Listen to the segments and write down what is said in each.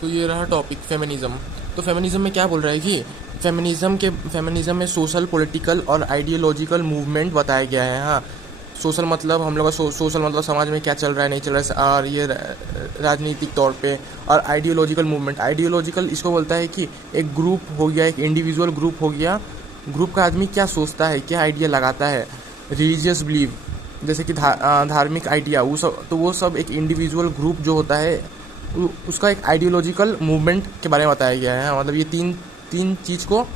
तो ये रहा टॉपिक फेमिनिज्म। तो फेमिनिज्म में क्या बोल रहा है कि फेमिनिज्म में सोशल, पॉलिटिकल और आइडियोलॉजिकल मूवमेंट बताया गया है। हाँ, सोशल मतलब हम लोग का सोशल मतलब समाज में क्या चल रहा है नहीं चल रहा है, और ये राजनीतिक तौर पे। और आइडियोलॉजिकल मूवमेंट, आइडियोलॉजिकल इसको बोलता है कि एक ग्रुप हो गया, एक इंडिविजुअल ग्रुप हो गया, ग्रुप का आदमी क्या सोचता है, क्या आइडिया लगाता है। रिलीजियस बिलीव, जैसे कि धार्मिक आइडिया, वो सब एक इंडिविजुअल ग्रुप जो होता है उसका एक आइडियोलॉजिकल मूवमेंट के बारे में बताया गया है। हाँ, मतलब ये तीन चीज़ को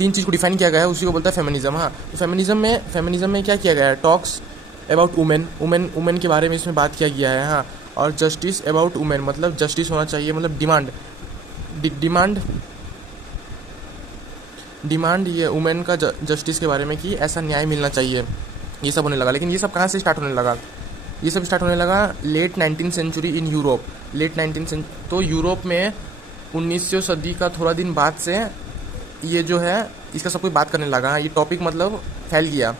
डिफाइन किया गया है, उसी को बोलता है फेमिनिज्म। हाँ, तो फेमिनिज्म में क्या किया गया है, टॉक्स अबाउट वुमेन के बारे में इसमें बात किया गया है। हाँ, और जस्टिस अबाउट वुमेन, मतलब जस्टिस होना चाहिए, मतलब डिमांड ये वुमेन का जस्टिस के बारे में कि ऐसा न्याय मिलना चाहिए, ये सब होने लगा। लेकिन ये सब कहाँ से स्टार्ट होने लगा, ये सब स्टार्ट होने लगा late 19th century in Europe. तो यूरोप में 19वीं सदी का थोड़ा दिन बाद से ये जो है इसका सब कोई बात करने लगा। हाँ, ये टॉपिक मतलब फैल गया,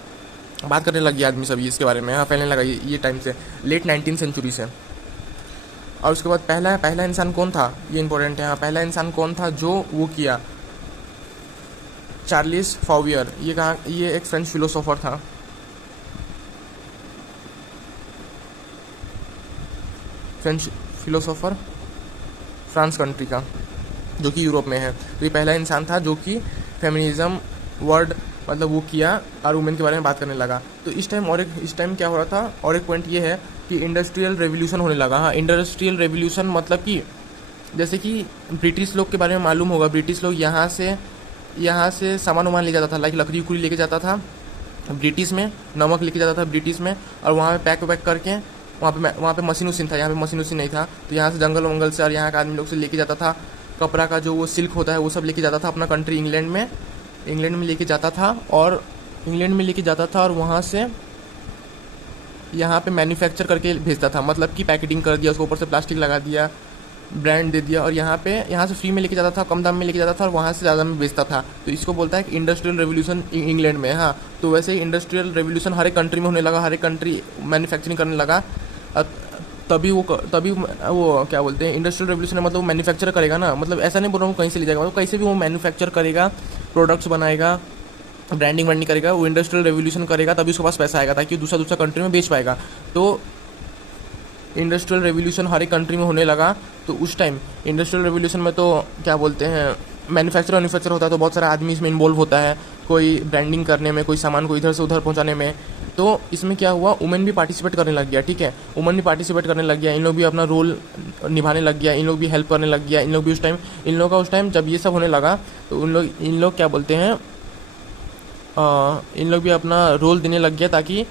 बात करने लग गया आदमी सभी इसके बारे में। हाँ, फैलने लगा ये टाइम से, लेट 19th सेंचुरी से। और उसके बाद पहला इंसान कौन था, ये इंपॉर्टेंट है। हाँ, पहला इंसान कौन था जो वो किया, चार्लिस फॉवियर। ये एक फ्रेंच फिलोसोफर था। फ्रेंच फिलोसोफर, फ्रांस कंट्री का, जो कि यूरोप में है। तो ये पहला इंसान था जो कि फेमिनिज्म वर्ड मतलब वो किया और वुमेन के बारे में बात करने लगा। तो इस टाइम क्या हो रहा था, और एक पॉइंट ये है कि इंडस्ट्रियल रेवोल्यूशन होने लगा। हाँ, इंडस्ट्रियल रेवोल्यूशन मतलब कि जैसे कि ब्रिटिश लोग के बारे में मालूम होगा, ब्रिटिश लोग यहाँ से सामान वामान ले जाता था, लाइक लकड़ी उकड़ी लेके जाता था ब्रिटिश में, नमक लेके जाता था ब्रिटिश में, और वहाँ पे पैक करके वहाँ पे मशीन था, यहाँ पे मशीन नहीं था। तो यहाँ से जंगल वंगल से और यहाँ के आदमी लोग से लेके जाता था कपड़ा का, जो वो सिल्क होता है वो सब लेके जाता था अपना कंट्री इंग्लैंड में लेके जाता था, और वहाँ से यहाँ पे मैन्युफैक्चर करके भेजता था। मतलब कि पैकेटिंग कर दिया, उसके ऊपर से प्लास्टिक लगा दिया, ब्रांड दे दिया, और यहाँ से फ्री में लेके जाता था, कम दाम में लेके जाता था, और वहाँ से ज़्यादा में बेचता था। तो इसको बोलता है कि इंडस्ट्रियल रेवोल्यूशन इंग्लैंड में। हाँ, तो वैसे ही इंडस्ट्रियल रेवोल्यूशन हर एक कंट्री में होने लगा, हर एक कंट्री मैन्युफैक्चरिंग करने लगा। तभी वो क्या बोलते हैं, इंडस्ट्रियल रेवोल्यूशन है, मतलब वो मैन्युफैक्चर करेगा ना। मतलब ऐसा नहीं बोल रहा हूँ कहीं से ले जाएगा, मतलब कहीं से भी वो मैन्युफैक्चर करेगा, प्रोडक्ट्स बनाएगा, ब्रांडिंग करेगा, वो इंडस्ट्रियल रेवोल्यूशन करेगा, तभी उसके पास पैसा आएगा ताकि दूसरा कंट्री में बेच पाएगा। तो इंडस्ट्रियल रेवोल्यूशन हर एक कंट्री में होने लगा। तो उस टाइम इंडस्ट्रियल रेवोल्यूशन में तो क्या बोलते हैं, मैन्युफैक्चर होता है, तो बहुत सारा आदमी इसमें इन्वॉल्व होता है, कोई ब्रांडिंग करने में, कोई सामान को इधर से उधर पहुंचाने में। तो इसमें क्या हुआ, वुमेन भी पार्टिसिपेट करने लग गया। ठीक है, वुमेन भी पार्टिसिपेट करने लग गया, इन लोग भी अपना रोल निभाने लग गया, इन लोग भी हेल्प करने लग गया। इन लोग का उस टाइम जब ये सब होने लगा तो इन लोग क्या बोलते हैं, इन लोग भी अपना रोल देने लग गया ताकि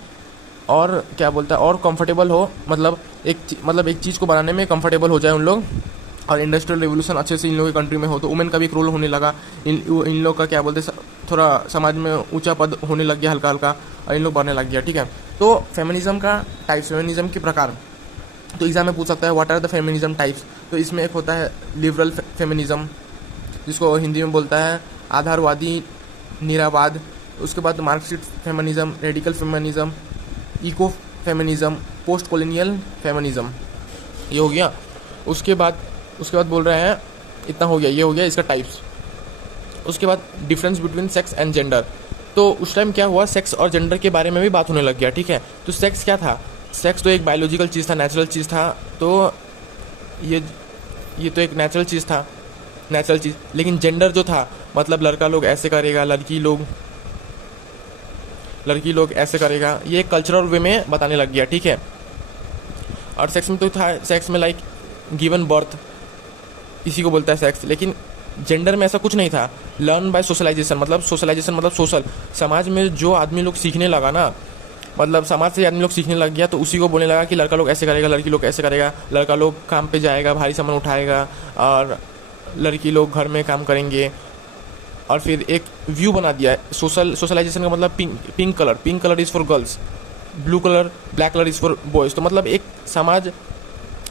और क्या बोलता है और कंफर्टेबल हो, मतलब एक चीज़ को बनाने में कंफर्टेबल हो जाए उन लोग, और इंडस्ट्रियल रेवोल्यूशन अच्छे से इन लोगों की कंट्री में हो। तो वुमेन का भी एक रोल होने लगा, इन लोग का क्या बोलते हैं थोड़ा समाज में ऊंचा पद होने लग गया हल्का हल्का, और इन लोग बढ़ने लग गया। ठीक है, तो फेमिनिज्म का टाइप्स, फेमिनिज्म के प्रकार। तो एग्जाम में पूछ सकता है what are the feminism types. तो इसमें एक होता है लिबरल फेमिनिज्म, जिसको हिंदी में बोलता है आधारवादी निरावाद। उसके बाद Marxist feminism, radical feminism, eco feminism, post colonial feminism, ये हो गया। उसके बाद बोल रहे हैं इतना हो गया, ये हो गया इसका टाइप्स। उसके बाद difference between sex and gender. तो उस टाइम क्या हुआ, सेक्स और जेंडर के बारे में भी बात होने लग गया। ठीक है, तो सेक्स क्या था, सेक्स तो एक बायोलॉजिकल चीज़ था, नेचुरल चीज़ था। तो ये तो एक नेचुरल चीज़। लेकिन जेंडर जो था, मतलब लड़का लोग ऐसे करेगा, लड़की लोग ऐसे करेगा, ये कल्चरल वे में बताने लग गया। ठीक है, और सेक्स में तो था, सेक्स में लाइक गिवन बर्थ, इसी को बोलता है सेक्स। लेकिन जेंडर में ऐसा कुछ नहीं था। लर्न बाय सोशलाइजेशन मतलब सोशल, समाज में जो आदमी लोग सीखने लगा ना, मतलब समाज से आदमी लोग सीखने लग गया, तो उसी को बोलने लगा कि लड़का लोग ऐसे करेगा, लड़की लोग ऐसे करेगा। लड़का लोग काम पे जाएगा, भारी सामान उठाएगा, और लड़की लोग घर में काम करेंगे। और फिर एक व्यू बना दिया है सोशलाइजेशन का, मतलब pink colour is for girls, blue colour black colour is for boys. तो मतलब एक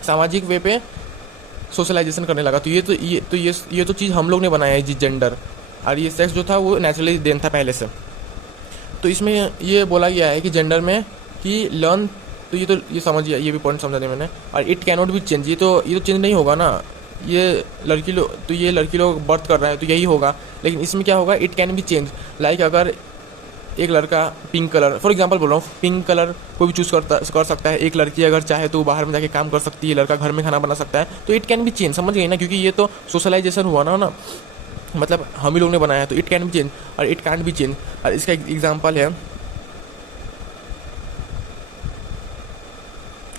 सामाजिक वे पे सोशलाइजेशन करने लगा। तो ये तो चीज़ हम लोग ने बनाया है जी, जेंडर। और ये सेक्स जो था वो नेचुरली देन था पहले से। तो इसमें ये बोला गया है कि जेंडर में कि लर्न, तो ये समझ गया, ये भी पॉइंट समझा दिया मैंने। और इट कैनॉट बी चेंज, ये तो चेंज नहीं होगा ना, ये लड़की लोग, तो ये लड़की लोग बर्थ कर रहा है तो यही होगा। लेकिन इसमें क्या होगा, it can be change. Like अगर एक लड़का पिंक कलर, फॉर एग्जांपल बोल रहा हूँ, पिंक कलर कोई भी चूज़ कर सकता है। एक लड़की अगर चाहे तो बाहर में जाके काम कर सकती है, लड़का घर में खाना बना सकता है, तो इट कैन बी चेंज। समझ गए ना, क्योंकि ये तो सोशलाइजेशन हुआ ना, मतलब हम ही लोग ने बनाया, तो इट कैन बी चेंज और इट कांट बी चेंज। और इसका एग्जाम्पल है,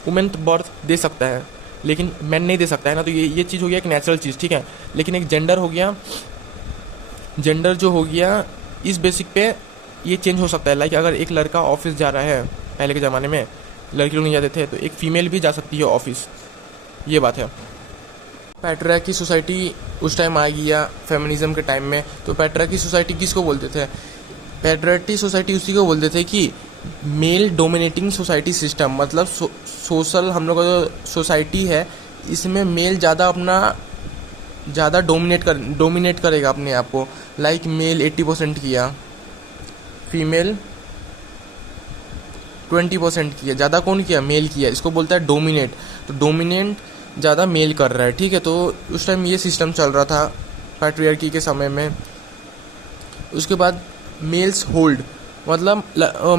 वुमेन बर्थ दे सकता है लेकिन मैन नहीं दे सकता है ना, तो ये चीज़ हो गया एक नेचुरल चीज़, ठीक है। लेकिन एक जेंडर हो गया, जेंडर जो हो गया इस बेसिक पे ये चेंज हो सकता है। लाइक अगर एक लड़का ऑफिस जा रहा है, पहले के ज़माने में लड़की लोग नहीं जाते थे, तो एक फीमेल भी जा सकती है ऑफिस, ये बात है। पैट्रियार्की सोसाइटी उस टाइम आ गया फेमिनिज्म के टाइम में। तो पैट्रियार्की सोसाइटी किसको बोलते थे? पैट्रियार्की सोसाइटी उसी को बोलते थे कि मेल डोमिनेटिंग सोसाइटी सिस्टम, मतलब सोशल हम लोग का जो सोसाइटी है इसमें मेल ज़्यादा डोमिनेट करेगा अपने आप को। लाइक मेल 80% किया, फीमेल 20% किया, ज़्यादा कौन किया? मेल किया। इसको बोलता है डोमिनेट। तो डोमिनेंट ज़्यादा मेल कर रहा है, ठीक है। तो उस टाइम ये सिस्टम चल रहा था पैट्रियार्की के समय में। उसके बाद मेल्स होल्ड, मतलब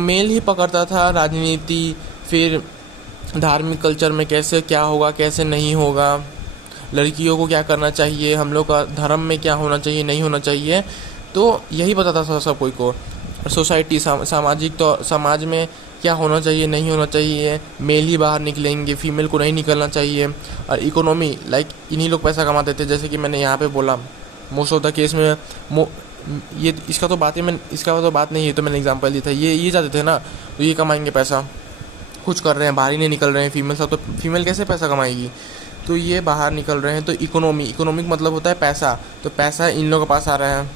मेल ही पकड़ता था राजनीति, फिर धार्मिक कल्चर में कैसे क्या होगा कैसे नहीं होगा, लड़कियों को क्या करना चाहिए, हम लोग का धर्म में क्या होना चाहिए नहीं होना चाहिए, तो यही बताता था सब कोई को। सोसाइटी सामाजिक तो समाज में क्या होना चाहिए नहीं होना चाहिए, मेल ही बाहर निकलेंगे, फीमेल को नहीं निकलना चाहिए। और इकोनॉमी, लाइक इन्हीं लोग पैसा कमाते थे, जैसे कि मैंने यहाँ पे बोला मोस्ट ऑफ द केस में ये इसका तो बात नहीं है, तो मैंने एग्जांपल दी था, ये जाते थे ना, तो ये कमाएंगे पैसा, कुछ कर रहे हैं, बाहर ही नहीं निकल रहे हैं फीमेल सब, तो फीमेल कैसे पैसा कमाएगी, तो ये बाहर निकल रहे हैं। तो इकोनॉमिक मतलब होता है पैसा, तो पैसा इन लोगों के पास आ रहा है,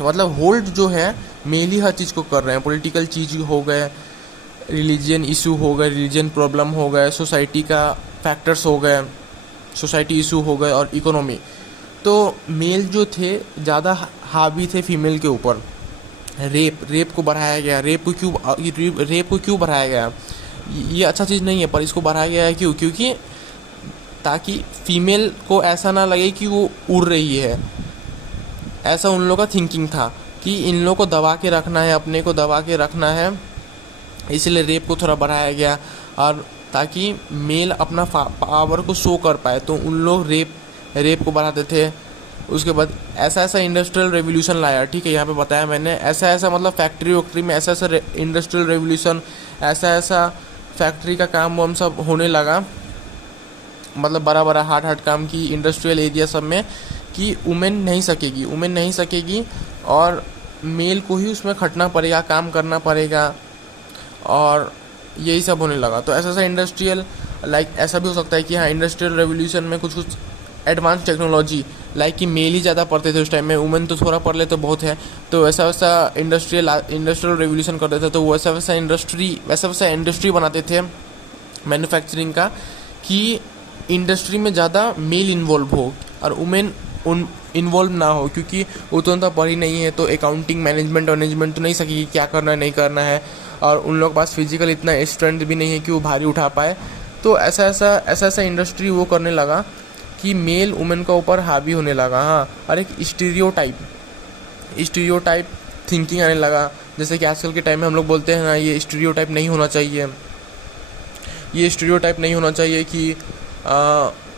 मतलब होल्ड जो है मेल ही हर चीज़ को कर रहे हैं। पॉलिटिकल चीज़ हो गए, रिलीजन इशू हो गए, रिलीजन प्रॉब्लम हो गए, सोसाइटी का फैक्टर्स हो गए, सोसाइटी इशू हो गए, और इकोनॉमी। तो मेल जो थे ज़्यादा हावी थे फीमेल के ऊपर। रेप को बढ़ाया गया। रेप को क्यों बढ़ाया गया? ये अच्छा चीज़ नहीं है, पर इसको बढ़ाया गया है क्यों? क्योंकि ताकि फीमेल को ऐसा ना लगे कि वो उड़ रही है, ऐसा उन लोगों का थिंकिंग था कि इन लोगों को दबा के रखना है, अपने को दबा के रखना है, इसलिए रेप को थोड़ा बढ़ाया गया, और ताकि मेल अपना पावर को शो कर पाए, तो उन लोग रेप को बढ़ाते थे। उसके बाद ऐसा इंडस्ट्रियल रेवोल्यूशन लाया, ठीक है, यहाँ पे बताया मैंने, ऐसा मतलब फैक्ट्री में ऐसा इंडस्ट्रियल रेवोल्यूशन, ऐसा फैक्ट्री का काम वो हम सब होने लगा, मतलब बड़ा हार्ड काम की इंडस्ट्रियल एरिया सब में, कि वुमेन नहीं सकेगी और मेल को ही उसमें खटना पड़ेगा, काम करना पड़ेगा, और यही सब होने लगा। तो ऐसा इंडस्ट्रियल, लाइक ऐसा भी हो सकता है कि हाँ, इंडस्ट्रियल रेवोल्यूशन में कुछ एडवांस टेक्नोलॉजी, लाइक कि मेल ही ज़्यादा पढ़ते थे उस टाइम में, वुमेन तो थोड़ा पढ़ लेते बहुत है, तो वैसा इंडस्ट्रियल रेवोल्यूशन करते थे, तो वैसा इंडस्ट्री बनाते थे मैन्युफैक्चरिंग का, कि इंडस्ट्री में ज़्यादा मेल इन्वॉल्व हो और वुमेन इन्वॉल्व ना हो, क्योंकि वो तो पढ़ी नहीं है, तो अकाउंटिंग मैनेजमेंट तो नहीं सकेगी, क्या करना है नहीं करना है, और उन लोगों के पास फिजिकल इतना स्ट्रेंथ भी नहीं है कि वो भारी उठा पाए। तो ऐसा इंडस्ट्री वो करने लगा कि मेल वुमेन का ऊपर हावी होने लगा। हाँ, और एक स्टीरियोटाइप थिंकिंग आने लगा, जैसे कि आजकल के टाइम में हम लोग बोलते हैं ना, ये स्टीरियोटाइप नहीं होना चाहिए कि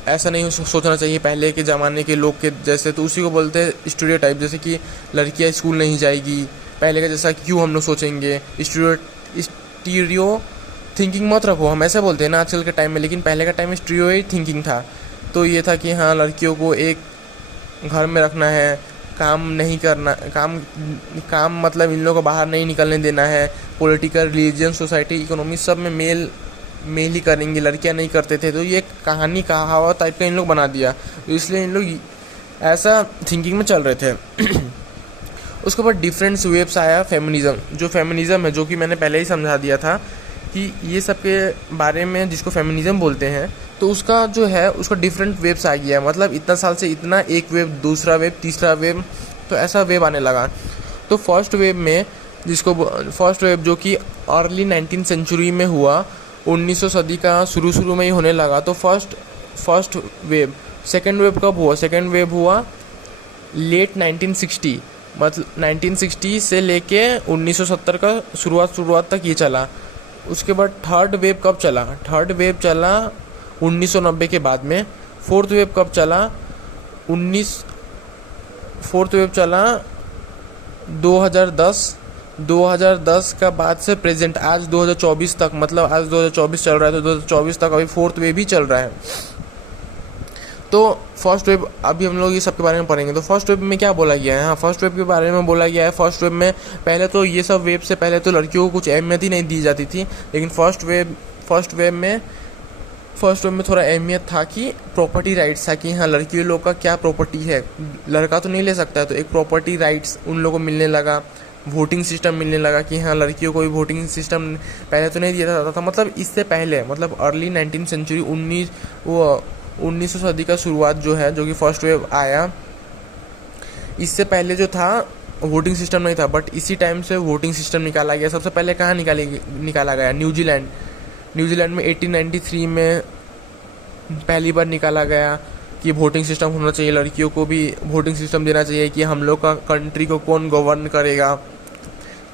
ऐसा नहीं सोचना चाहिए पहले के ज़माने के लोग के जैसे, तो उसी को बोलते हैं स्टीरियोटाइप। जैसे कि लड़कियां स्कूल नहीं जाएगी पहले का जैसा, क्यों हम लोग सोचेंगे? स्टीरियो थिंकिंग मत रखो, हम ऐसे बोलते हैं ना आजकल के टाइम में, लेकिन पहले का टाइम में स्टीरियो थिंकिंग था। तो ये था कि हाँ, लड़कियों को एक घर में रखना है, काम नहीं करना, काम मतलब इन लोगों को बाहर नहीं निकलने देना है, पॉलिटिकल, रिलीजन, सोसाइटी, इकोनॉमी सब में मेल ही करेंगे, लड़कियां नहीं करते थे। तो ये कहावत टाइप का इन लोग बना दिया, तो इसलिए इन लोग ऐसा थिंकिंग में चल रहे थे। उसके बाद डिफरेंट वेव्स आया फेमिनिज्म है, जो कि मैंने पहले ही समझा दिया था कि ये सब के बारे में, जिसको फेमिनिज्म बोलते हैं, तो उसका जो है उसका डिफरेंट वेव्स आ गया, मतलब इतना साल से इतना, एक वेव, दूसरा वेव, तीसरा वेव, तो ऐसा वेव आने लगा। तो फर्स्ट वेव जो कि अर्ली 19th सेंचुरी में हुआ, 1900 सदी का शुरू में ही होने लगा। तो फर्स्ट वेव सेकेंड वेव कब हुआ? सेकेंड वेव हुआ लेट 1960, मतलब 1960 से लेके 1970 का शुरुआत तक ये चला। उसके बाद थर्ड वेव कब चला? थर्ड वेव चला 1990 के बाद में। फोर्थ वेव कब चला? फोर्थ वेव चला 2010 का बाद से प्रेजेंट आज 2024 तक, मतलब आज 2024 चल रहा है तो 2024 तक अभी फोर्थ वेव ही चल रहा है। तो फर्स्ट वेव अभी हम लोग ये सब के बारे में पढ़ेंगे। तो फर्स्ट वेव में क्या बोला गया है? हाँ, फर्स्ट वेव के बारे में बोला गया है। फर्स्ट वेव में पहले तो ये सब वेव से पहले तो लड़कियों को कुछ अहमियत ही नहीं दी जाती थी, लेकिन फर्स्ट वेव में थोड़ा अहमियत था कि प्रॉपर्टी राइट्स था कि हाँ लड़की लोग का क्या प्रॉपर्टी है, लड़का तो नहीं ले सकता है, तो एक प्रॉपर्टी राइट्स उन लोगों को मिलने लगा। वोटिंग सिस्टम मिलने लगा कि हाँ लड़कियों को भी वोटिंग सिस्टम पहले तो नहीं दिया जाता था, मतलब इससे पहले, मतलब अर्ली 19th सेंचुरी 1900 सदी का शुरुआत जो है, जो कि फर्स्ट वेव आया, इससे पहले जो था वोटिंग सिस्टम नहीं था, बट इसी टाइम से वोटिंग सिस्टम निकाला गया। सबसे पहले कहाँ निकाला गया? न्यूजीलैंड में 1893 में पहली बार निकाला गया कि वोटिंग सिस्टम होना चाहिए, लड़कियों को भी वोटिंग सिस्टम देना चाहिए कि हम लोग का कंट्री को कौन गवर्न करेगा,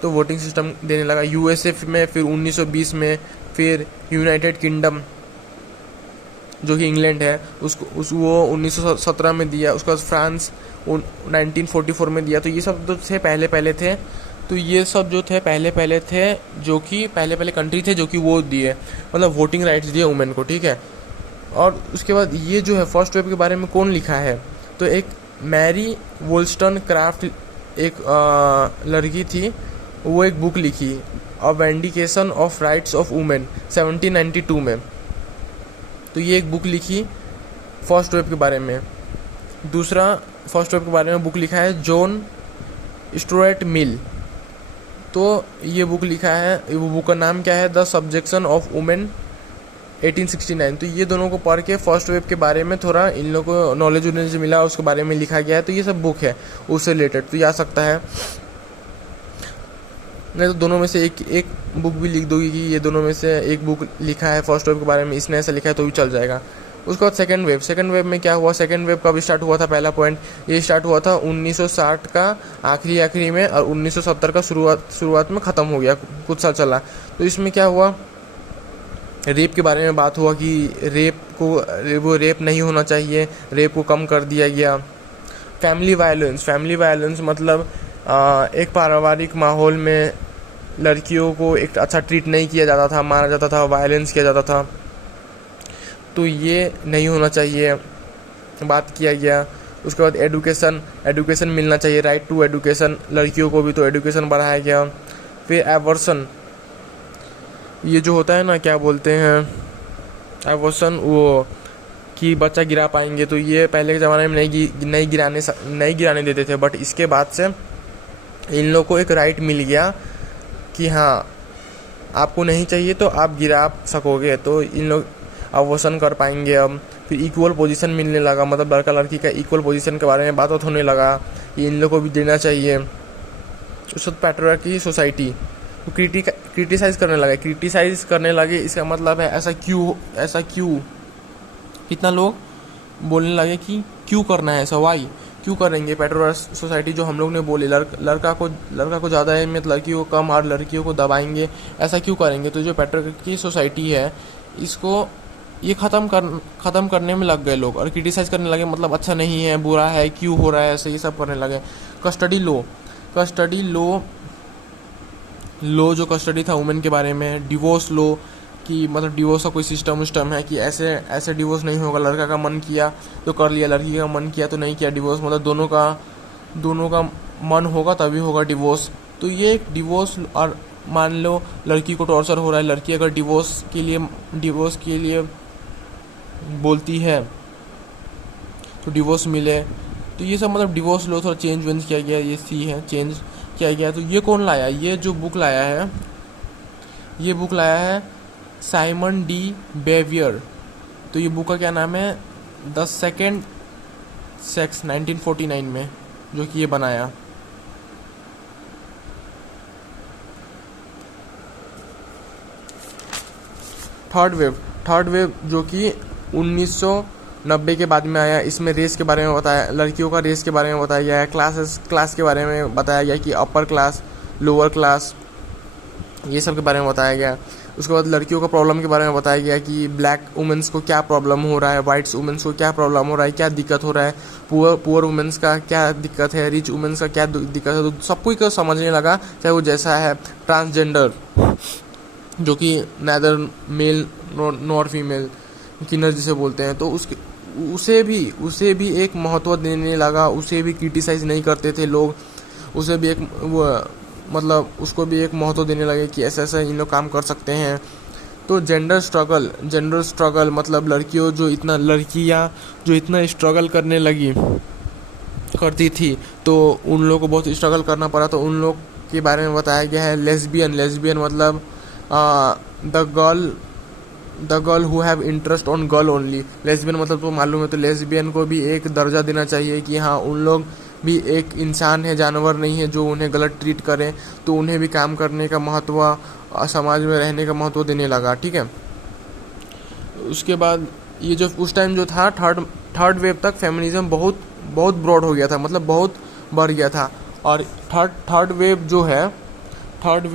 तो वोटिंग सिस्टम देने लगा। यूएसए में फिर 1920 में, फिर यूनाइटेड किंगडम जो कि इंग्लैंड है वो 1917 में दिया। उसके बाद फ्रांस 1944 में दिया। तो ये सब जो थे पहले थे, तो ये सब जो थे पहले थे, जो कि पहले कंट्री थे जो कि वो दिए, मतलब वोटिंग राइट्स दिए वुमेन को, ठीक है। और उसके बाद ये जो है फर्स्ट वेव के बारे में कौन लिखा है? तो एक मैरी वोल्स्टनक्राफ्ट, एक लड़की थी, वो एक बुक लिखी, a vindication of rights of women 1792 में। तो ये एक बुक लिखी फर्स्ट वेव के बारे में। दूसरा फर्स्ट वेव के बारे में बुक लिखा है जॉन स्टुअर्ट मिल। तो ये बुक लिखा है, वो बुक का नाम क्या है? The subjection of women 1869। तो ये दोनों को पढ़ के फर्स्ट वेव के बारे में थोड़ा इन लोगों को नॉलेज मिला, उसके बारे में लिखा गया है। तो ये सब बुक है उससे रिलेटेड, तो ये आ सकता है। नहीं तो दोनों में से एक बुक भी लिख दोगी कि ये दोनों में से एक बुक लिखा है फर्स्ट वेव के बारे में, इसने ऐसा लिखा है, तो भी चल जाएगा। उसके बाद सेकेंड वेव में क्या हुआ? सेकेंड वेव कब स्टार्ट हुआ था? पहला पॉइंट, ये स्टार्ट हुआ था 1960 का आखिरी में, और 1970 का शुरुआत में ख़त्म हो गया, कुछ साल चला। तो इसमें क्या हुआ? रेप के बारे में बात हुआ कि रेप नहीं होना चाहिए, रेप को कम कर दिया गया। फैमिली वायलेंस मतलब एक पारिवारिक माहौल में लड़कियों को एक अच्छा ट्रीट नहीं किया जाता था, मारा जाता था, वायलेंस किया जाता था, तो ये नहीं होना चाहिए, बात किया गया। उसके बाद एडुकेशन मिलना चाहिए, राइट टू एडुकेशन, लड़कियों को भी, तो एडुकेशन बढ़ाया गया। फिर एवर्सन, ये जो होता है ना, क्या बोलते हैं एवर्सन, वो कि बच्चा गिरा पाएंगे, तो ये पहले के ज़माने में नहीं गिराने देते थे, बट इसके बाद से इन लोगों को एक राइट मिल गया कि हाँ आपको नहीं चाहिए तो आप गिरा सकोगे, तो इन लोग अवोशन कर पाएंगे अब। फिर इक्वल पोजीशन मिलने लगा, मतलब लड़का लड़की का इक्वल पोजीशन के बारे में बात होने लगा कि इन लोग को भी देना चाहिए। उस वक्त पैट्रियार्की सोसाइटी तो क्रिटिसाइज करने लगे। इसका मतलब है ऐसा क्यों कितना लोग बोलने लगे कि क्यों करना है ऐसा, वाई क्यों करेंगे। पैट्रियार्की सोसाइटी जो हम लोग ने बोले, लड़का को ज़्यादा अहमियत, लड़कियों को कम, और लड़कियों को दबाएंगे, ऐसा क्यों करेंगे। तो जो पैट्रियार्की सोसाइटी है, इसको ये ख़त्म करने में लग गए लोग, और क्रिटिसाइज़ करने लगे, मतलब अच्छा नहीं है, बुरा है, क्यों हो रहा है ऐसे, ये सब करने लगे। कस्टडी लो जो कस्टडी था वुमेन के बारे में। डिवोर्स लो कि मतलब डिवोर्स का कोई सिस्टम है कि ऐसे डिवोर्स नहीं होगा, लड़का का मन किया तो कर लिया, लड़की का मन किया तो नहीं किया डिवोर्स, मतलब दोनों का मन होगा तभी होगा डिवोर्स। तो ये एक डिवोर्स, और मान लो लड़की को टॉर्चर हो रहा है, लड़की अगर डिवोर्स के लिए बोलती है तो डिवोर्स मिले, तो ये सब मतलब डिवोर्स लो थोड़ा चेंज किया गया, ये चेंज किया गया। तो ये कौन लाया? ये जो बुक लाया है साइमन डी बेवियर। तो ये बुक का क्या नाम है? द सेकेंड सेक्स 1949 में जो कि ये बनाया। थर्ड वेव जो कि 1900 90 के बाद में आया, इसमें रेस के बारे में बताया, लड़कियों का रेस के बारे में बताया गया है, क्लास के बारे में बताया गया कि अपर क्लास, लोअर क्लास, ये सब के बारे में बताया गया। उसके बाद लड़कियों का प्रॉब्लम के बारे में बताया गया कि ब्लैक वुमेंस को क्या प्रॉब्लम हो रहा है, वाइट्स वुमेंस को क्या प्रॉब्लम हो रहा है, क्या दिक्कत हो रहा है, पुअर वुमेंस का क्या दिक्कत है, रिच वुमेंस का क्या दिक्कत है। तो सब कुछ को समझने लगा, चाहे वो जैसा है। ट्रांसजेंडर, जो कि नैदर मेल नॉर फीमेल, किन्नर जिसे बोलते हैं, तो उसे भी एक महत्व देने लगा, उसे भी क्रिटिसाइज नहीं करते थे लोग, उसे भी एक मतलब उसको भी एक महत्व देने लगे कि ऐसा ऐसा इन लोग काम कर सकते हैं। तो जेंडर स्ट्रगल मतलब लड़कियां जो इतना स्ट्रगल करने लगी करती थी, तो उन लोगों को बहुत स्ट्रगल करना पड़ा, तो उन लोग के बारे में बताया गया है। लेस्बियन मतलब the girl who have interest on girl only. Lesbian मतलब तो मालूम है, तो लेस्बियन को भी एक दर्जा देना चाहिए कि हाँ उन लोग भी एक इंसान है, जानवर नहीं है जो उन्हें गलत ट्रीट करें, तो उन्हें भी काम करने का महत्व, समाज में रहने का महत्व देने लगा। ठीक है, उसके बाद ये जो उस टाइम जो था थर्ड वेव तक फेमिनिज्म बहुत ब्रॉड हो गया था, मतलब बहुत बढ़ गया था। और थर्ड वेव जो है, थर्ड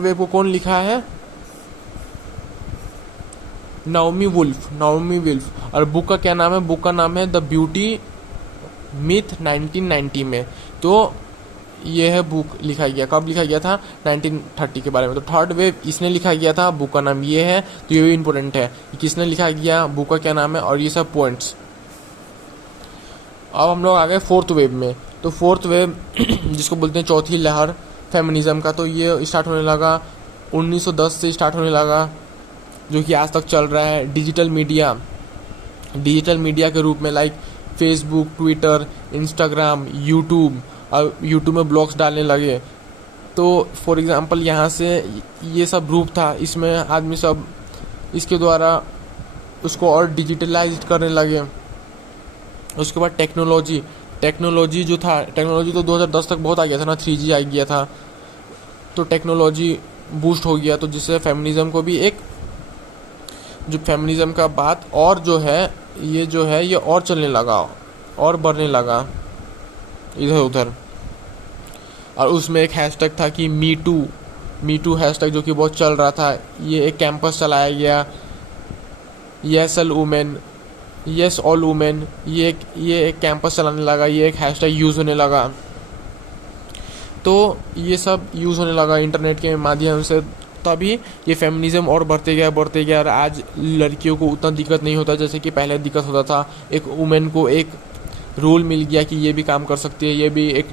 वेव को कौन लिखा है? Naomi wolf. और बुक का क्या नाम है? बुक का नाम है द ब्यूटी मिथ 1990 में। तो ये है बुक लिखा गया, कब लिखा गया था? 1930 के बारे में। तो थर्ड वेव इसने लिखा गया था, बुक का नाम ये है, तो ये भी इम्पोर्टेंट है किसने लिखा गया, बुक का क्या नाम है, और ये सब पॉइंट्स। अब हम लोग आ गए फोर्थ वेव में। तो फोर्थ वेव जिसको बोलते हैं चौथी लहर फेमिनिज्म का, तो ये स्टार्ट होने लगा 1910 से स्टार्ट होने लगा, जो कि आज तक चल रहा है। डिजिटल मीडिया के रूप में, like Facebook, Twitter, Instagram, YouTube, और यूट्यूब में ब्लॉग्स डालने लगे। तो फॉर एग्जांपल यहाँ से ये सब रूप था, इसमें आदमी सब इसके द्वारा उसको और डिजिटलाइज करने लगे। उसके बाद टेक्नोलॉजी जो था, टेक्नोलॉजी तो 2010 तक बहुत आ गया था ना, 3G आ गया था, तो टेक्नोलॉजी बूस्ट हो गया, तो जिससे फेमिनिज्म को भी एक जो फेमिनिज्म का बात और जो है ये और चलने लगा और बढ़ने लगा इधर उधर। और उसमें एक हैशटैग था कि मी टू हैशटैग, जो कि बहुत चल रहा था। ये एक कैंपस चलाया गया, यस ऑल वुमेन, ये एक कैंपस चलाने लगा, ये एक हैशटैग यूज़ होने लगा। तो ये सब यूज़ होने लगा इंटरनेट के माध्यम से, तभी ये फेमिनिज्म और बढ़ते गया। और आज लड़कियों को उतना दिक्कत नहीं होता जैसे कि पहले दिक्कत होता था। एक वुमेन को एक रोल मिल गया कि ये भी काम कर सकती है, ये भी एक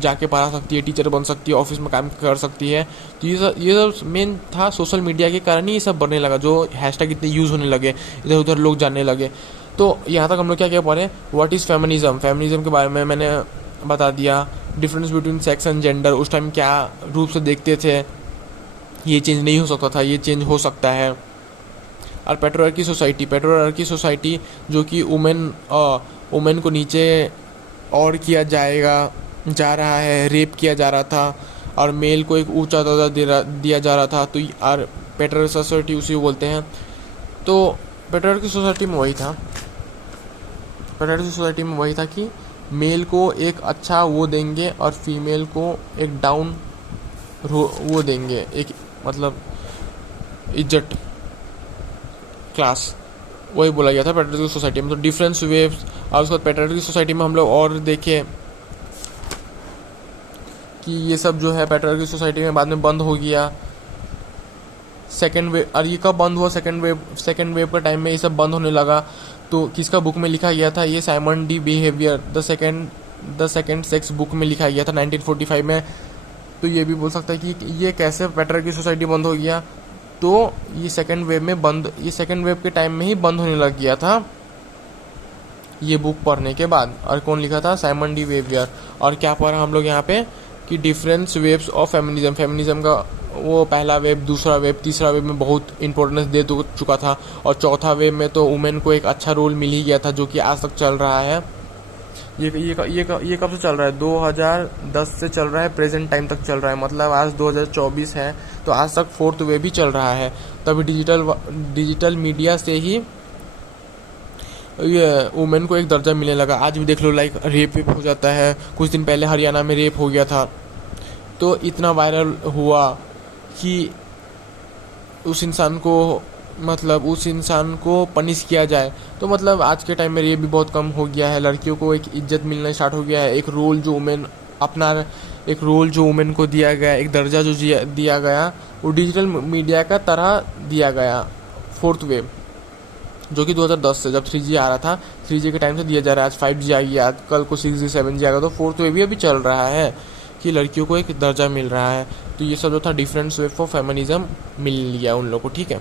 जाके पढ़ा सकती है, टीचर बन सकती है, ऑफिस में काम कर सकती है। तो ये सब मेन था, सोशल मीडिया के कारण ही ये सब बढ़ने लगा, जो हैशटैग इतने यूज़ होने लगे, इधर उधर लोग जानने लगे। तो यहाँ तक हम लोग क्या पढ़े, व्हाट इज़ फेमिनिज्म के बारे में मैंने बता दिया। Difference between sex and gender, उस टाइम क्या रूप से देखते थे, ये चेंज नहीं हो सकता था, ये चेंज हो सकता है। और पेट्रियार्की सोसाइटी जो कि वुमेन को नीचे और किया जा रहा है, रेप किया जा रहा था, और मेल को एक ऊंचा दर्जा दिया जा रहा था। तो और पेट्रियार्की सोसाइटी उसी को बोलते हैं। तो पेट्रियार्की सोसाइटी में वही था कि मेल को एक अच्छा वो देंगे और फीमेल को एक डाउन वो देंगे, एक मतलब इज्जत क्लास, वही बोला गया था पेट्रियार्की सोसाइटी में। तो डिफरेंस वेव्स। और उसके बाद पेट्रियार्की सोसाइटी में हम लोग और देखें कि ये सब जो है पेट्रियार्की सोसाइटी में बाद में बंद हो गया। सेकेंड वेव, और ये कब बंद हुआ? सेकेंड वेव का टाइम में ये सब बंद होने लगा। तो किसका बुक में लिखा गया था? ये Simon D behaviour the second sex book में लिखा गया था 1945 में। तो ये भी बोल सकता है कि ये कैसे पेट्रियार्की सोसाइटी बंद हो गया। तो ये सेकेंड वेव के टाइम में ही बंद होने लग गया था, ये बुक पढ़ने के बाद। और कौन लिखा था? Simon D behaviour. और क्या पढ़ा हम लोग यहाँ पे कि डिफरेंस वेव्स ऑफ फेमिनिज्म का वो पहला वेव, दूसरा वेव, तीसरा वेव में बहुत इंपॉर्टेंस दे चुका था। और चौथा वेव में तो वुमेन को एक अच्छा रोल मिल ही गया था, जो कि आज तक चल रहा है। ये कब से चल रहा है? 2010 से चल रहा है, प्रेजेंट टाइम तक चल रहा है, मतलब आज 2024 है, तो आज तक फोर्थ वेव भी चल रहा है। तभी डिजिटल मीडिया से ही ये वुमेन को एक दर्जा मिलने लगा। आज भी देख लो, लाइक रेप वेप हो जाता है। कुछ दिन पहले हरियाणा में रेप हो गया था, तो इतना वायरल हुआ कि उस इंसान को उस इंसान को पनिश किया जाए। तो मतलब आज के टाइम में रेप भी बहुत कम हो गया है, लड़कियों को एक इज्जत मिलना स्टार्ट हो गया है। एक रोल जो वुमेन को दिया गया, एक दर्जा जो दिया गया, वो डिजिटल मीडिया का तरह दिया गया। फोर्थ वेव जो कि 2010 से, जब 3G आ रहा था, 3G के टाइम से दिया जा रहा है। आज 5G आ गया, आज कल को 6G 7G आ गया, तो फोर्थ वेव भी अभी चल रहा है कि लड़कियों को एक दर्जा मिल रहा है। तो ये सब जो था डिफरेंट वेव ऑफ फेमिनिज्म मिल लिया उन लोगों को, ठीक है।